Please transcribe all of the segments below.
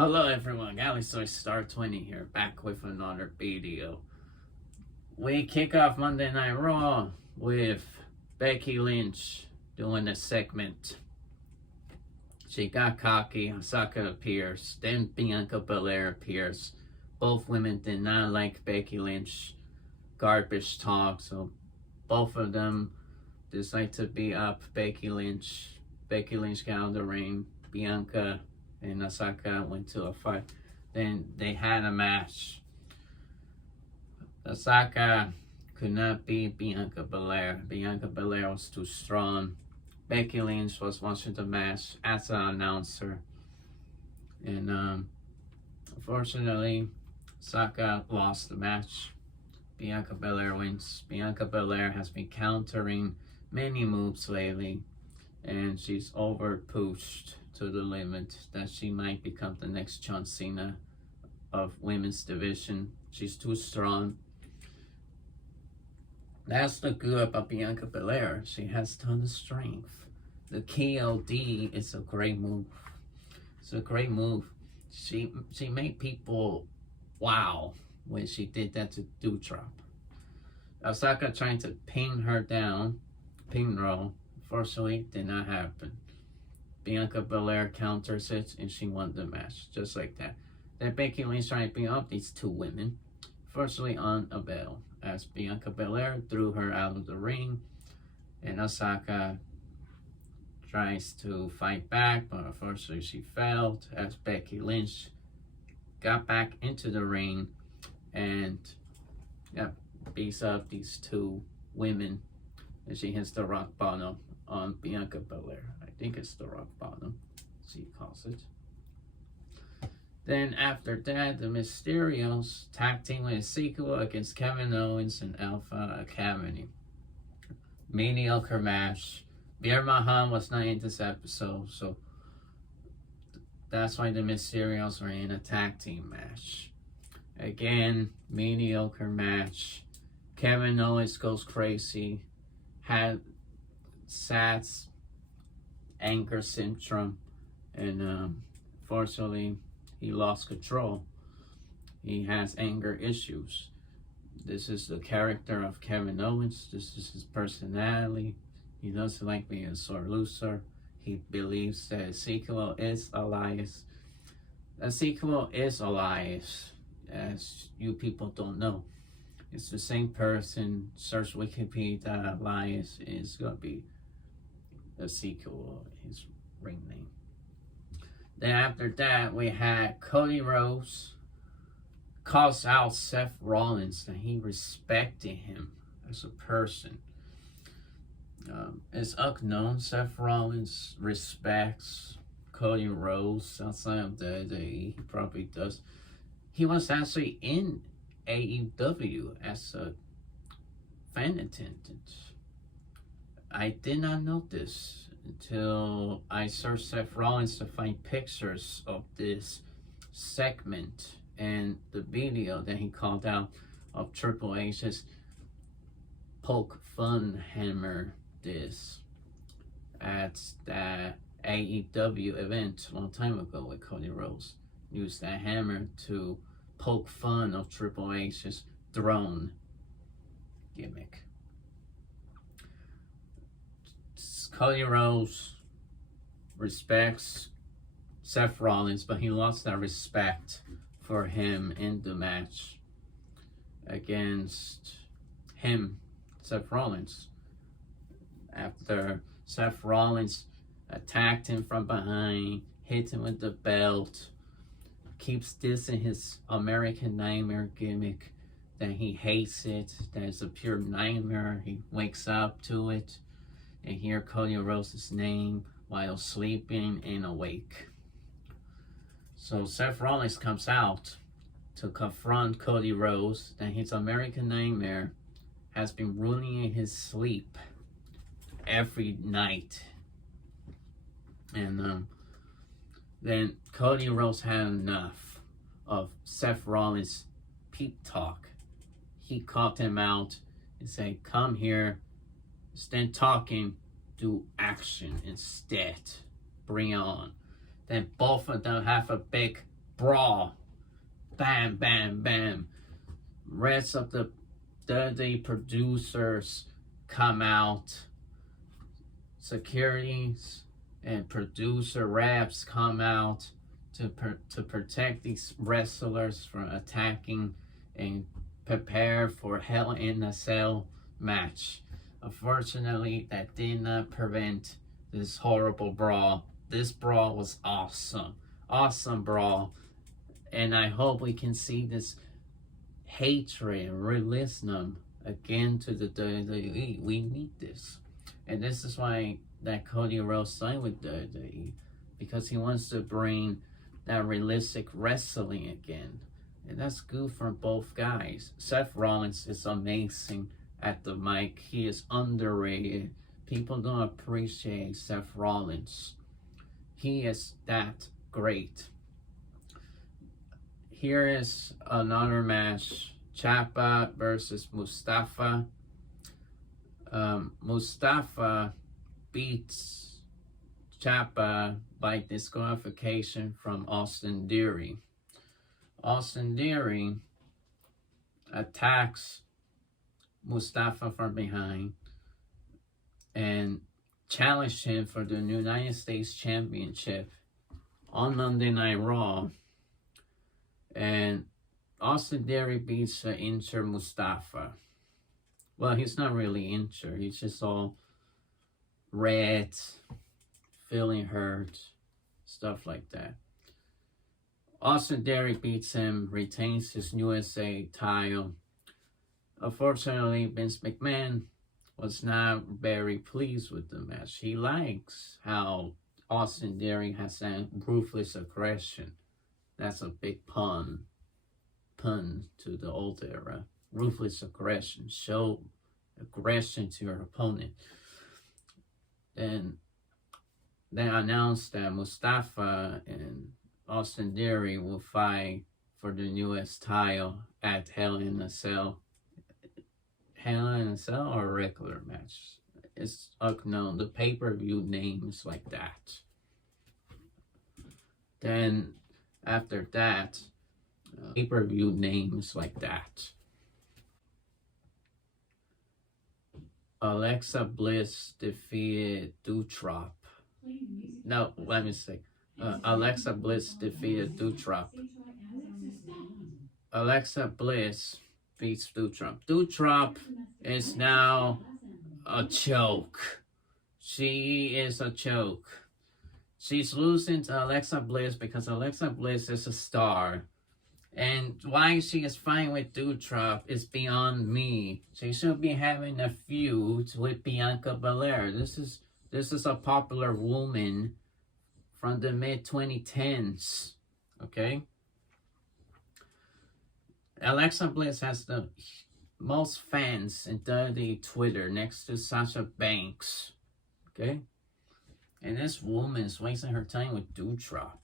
Hello everyone, Galaxy Star 20 here, back with another video. We kick off Monday Night Raw with Becky Lynch doing a segment. She got cocky, Asuka appears, then Bianca Belair appears. Both women did not like Becky Lynch garbage talk, so both of them decide to beat up Becky Lynch. Becky Lynch got out of the ring, Bianca and Asuka went to a fight. Then they had a match. Asuka could not beat Bianca Belair. Bianca Belair was too strong. Becky Lynch was watching the match as an announcer. And unfortunately, Asuka lost the match. Bianca Belair wins. Bianca Belair has been countering many moves lately, and she's over-pushed to the limit that she might become the next John Cena of women's division. She's too strong. That's the good about Bianca Belair. She has ton of strength. The KOD is a great move. It's a great move. She made people wow when she did that to Doudrop. Asuka trying to pin her down, pin roll. Unfortunately, did not happen. Bianca Belair counters it and she won the match, just like that. Then Becky Lynch trying to bring up these two women, firstly unavailable, as Bianca Belair threw her out of the ring, and Asuka tries to fight back, but unfortunately she failed as Becky Lynch got back into the ring and beats up these two women, and she hits the rock bottom on Bianca Belair. I think it's the rock bottom, she calls it. Then after that, the Mysterios tag team with Asuka against Kevin Owens and Alpha Academy. Mediocre match. Veer Mahan was not in this episode, so that's why the Mysterios were in a tag team match. Again, mediocre match. Kevin Owens goes crazy. Had Seth's anger syndrome, and fortunately he lost control. He has anger issues. This is the character of Kevin Owens. This is his personality. He doesn't like being a sore loser. He believes that Ezekiel is Elias. Ezekiel is Elias, as you people don't know. It's the same person. Search Wikipedia. Elias is gonna be Ezekiel, his ring name. Then after that, we had Cody Rhodes calls out Seth Rollins that he respected him as a person. It's unknown Seth Rollins respects Cody Rhodes outside of the WWE. He probably does. He was actually in AEW as a fan attendant. I did not know this until I searched Seth Rollins to find pictures of this segment and the video that he called out of Triple H's Poke Fun Hammer this at the AEW event a long time ago with Cody Rhodes. Used that hammer to poke fun of Triple H's throne gimmick. Cody Rhodes respects Seth Rollins, but he lost that respect for him in the match against him, Seth Rollins. After Seth Rollins attacked him from behind, hit him with the belt, keeps this in his American Nightmare gimmick, that he hates it, that it's a pure nightmare. He wakes up to it and hear Cody Rhodes' name while sleeping and awake. So Seth Rollins comes out to confront Cody Rhodes that his American Nightmare has been ruining his sleep every night. And then Cody Rhodes had enough of Seth Rollins' peep talk. He called him out and said, "Come here, instead talking, do action instead. Bring it on." Then both of them have a big brawl. Bam, bam, bam. Rest of the WWE producers come out. Securities and producer reps come out to protect these wrestlers from attacking and prepare for Hell in a Cell match. Unfortunately, that did not prevent this horrible brawl. This brawl was awesome. Awesome brawl. And I hope we can see this hatred and release them again to the WWE. We need this. And this is why that Cody Rhodes signed with WWE. Because he wants to bring that realistic wrestling again. And that's good for both guys. Seth Rollins is amazing at the mic. He is underrated. People don't appreciate Seth Rollins. He is that great. Here is another match. Ciampa versus Mustafa. Mustafa beats Ciampa by disqualification from Austin Theory. Austin Theory attacks Mustafa from behind and challenged him for the United States Championship on Monday Night Raw. And Austin Theory beats the injured Mustafa. Well, he's not really injured. He's just all red, feeling hurt, stuff like that. Austin Theory beats him, retains his USA title. Unfortunately, Vince McMahon was not very pleased with the match. He likes how Austin Theory has that ruthless aggression. That's a big pun to the old era. Ruthless aggression. Show aggression to your opponent. Then they announced that Mustafa and Austin Theory will fight for the US title at Hell in a Cell. Hell in a Cell or a regular match? It's unknown. The pay-per-view name is like that. Then after that, pay-per-view name is like that. Alexa Bliss defeated Doudrop. No, let me say. Alexa Bliss defeated Doudrop. Alexa Bliss beats Doudrop. Doudrop is now a joke. She is a joke. She's losing to Alexa Bliss because Alexa Bliss is a star. And why she is fighting with Doudrop is beyond me. She should be having a feud with Bianca Belair. This is a popular woman from the mid-2010s. Okay? Alexa Bliss has the most fans in the Twitter next to Sasha Banks. Okay? And this woman is wasting her time with Doudrop.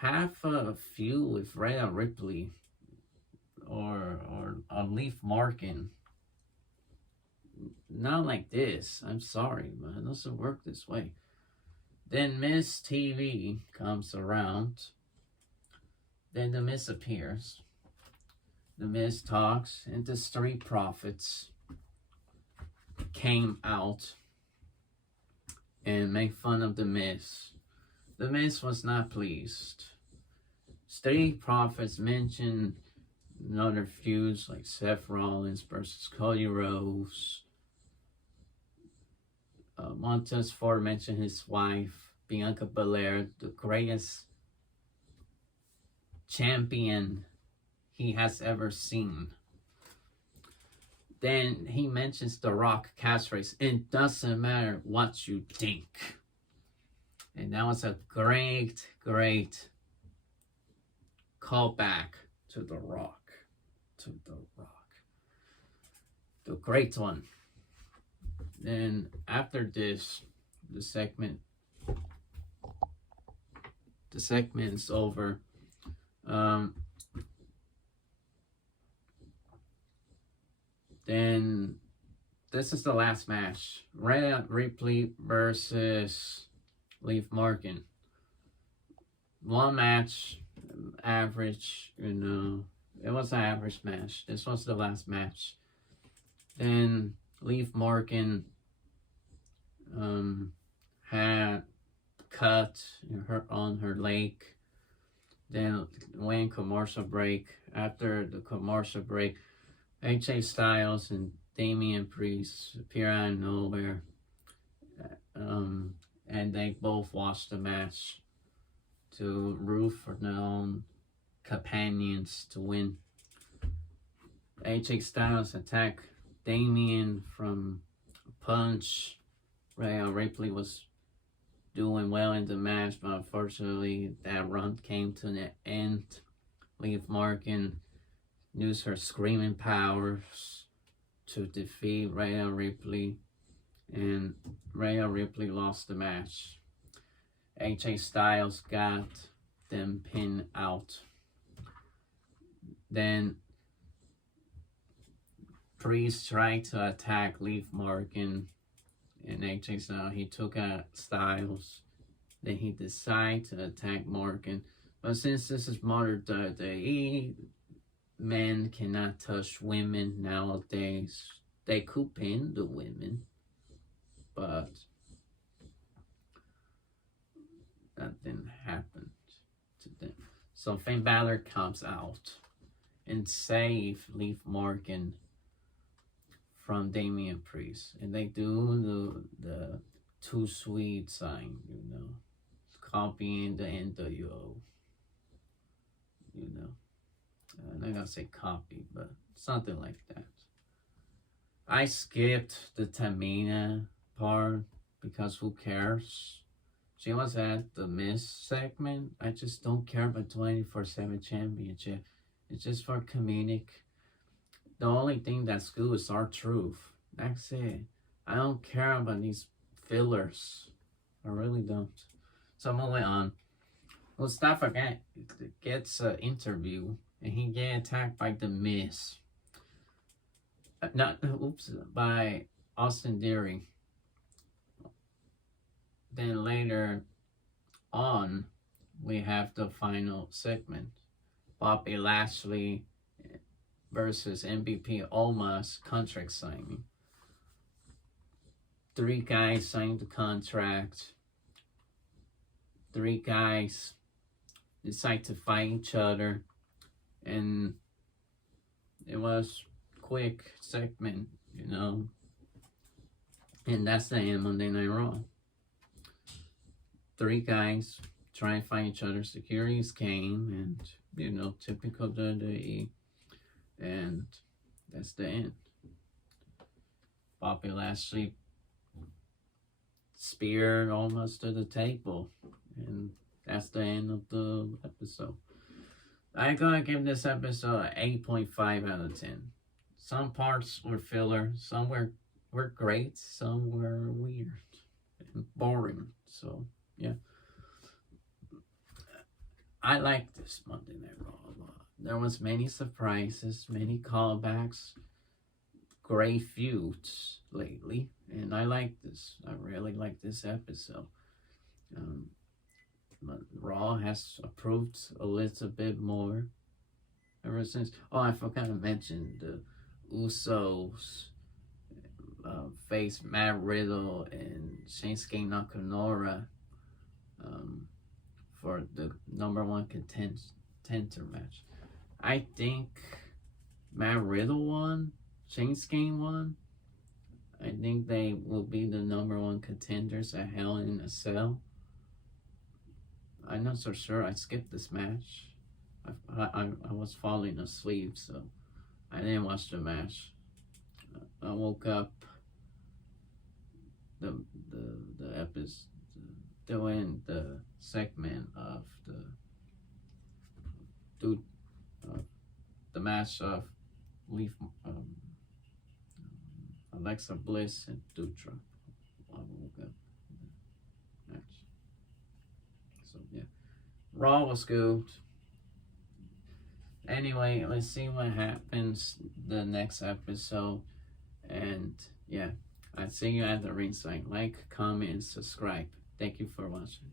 Have a feud with Rhea Ripley or Leaf Morgan. Not like this. I'm sorry, but it doesn't work this way. Then Miss TV comes around. Then the Miz appears. The Miz talks, and the Street Profits came out and make fun of the Miz. The Miz was not pleased. Street Profits mentioned other feuds like Seth Rollins versus Cody Rhodes. Montez Ford mentioned his wife, Bianca Belair, the greatest champion he has ever seen. Then he mentions The Rock catchphrase, it doesn't matter what you think. And that was a great callback to The Rock. The great one. Then after this, the segment's over. Then this is the last match. Rhea Ripley versus Liv Morgan. one match, average, you know. It was an average match. This was the last match. Then Liv Morgan had cut on her leg. Then went commercial break. After the commercial break, AJ Styles and Damian Priest appear out of nowhere. And they both watched the match to root for their own companions to win. AJ Styles attacked Damian from a punch. Rhea Ripley was doing well in the match, but unfortunately that run came to an end. Liv Morgan used her screaming powers to defeat Rhea Ripley, and Rhea Ripley lost the match. AJ Styles got them pinned out. Then Priest tried to attack Liv Morgan, and AJ Styles, he took out Styles. Then he decided to attack Morgan. But since this is modern WWE, men cannot touch women nowadays. They could pin the women, but that didn't happen to them. So Finn Balor comes out and save Liv Morgan from Damian Priest, and they do the too sweet sign, you know, copying the NWO, you know. I'm not gonna say copy, but something like that. I skipped the Tamina part because who cares? She was at the Miss segment. I just don't care about 24/7 championship. It's just for comedic. The only thing that's good is our truth. That's it. I don't care about these fillers. I really don't. So moving on. Mustafa gets an interview and he gets attacked by the Miz. By Austin Theory. Then later on, we have the final segment. Bobby Lashley versus MVP Almas contract signing. 3 guys signed the contract. 3 guys decide to fight each other, and it was quick segment, you know. And that's the end of Monday Night Raw. 3 guys try and fight each other. Securities came, and you know, typical WWE. And that's the end. Bobby Lashley speared almost to the table. And that's the end of the episode. I'm gonna give this episode an 8.5 out of 10. Some parts were filler, some were great, some were weird and boring. So yeah. I like this Monday Night Raw a lot. There was many surprises, many callbacks, great feuds lately, and I like this. I really like this episode. But Raw has improved a little bit more ever since. Oh, I forgot to mention the Usos face Matt Riddle and Shinsuke Nakamura for the #1 contender match. I think Matt Riddle won, Shinsuke won. I think they will be the #1 contenders at Hell in a Cell. I'm not so sure. I skipped this match. I was falling asleep, so I didn't watch the match. I woke up the episode doing the segment of the match of Alexa Bliss and Dutra. I woke up the match. So yeah, Raw was good. Anyway, let's see what happens the next episode. And yeah, I'll see you at the ringside. Like, comment, and subscribe. Thank you for watching.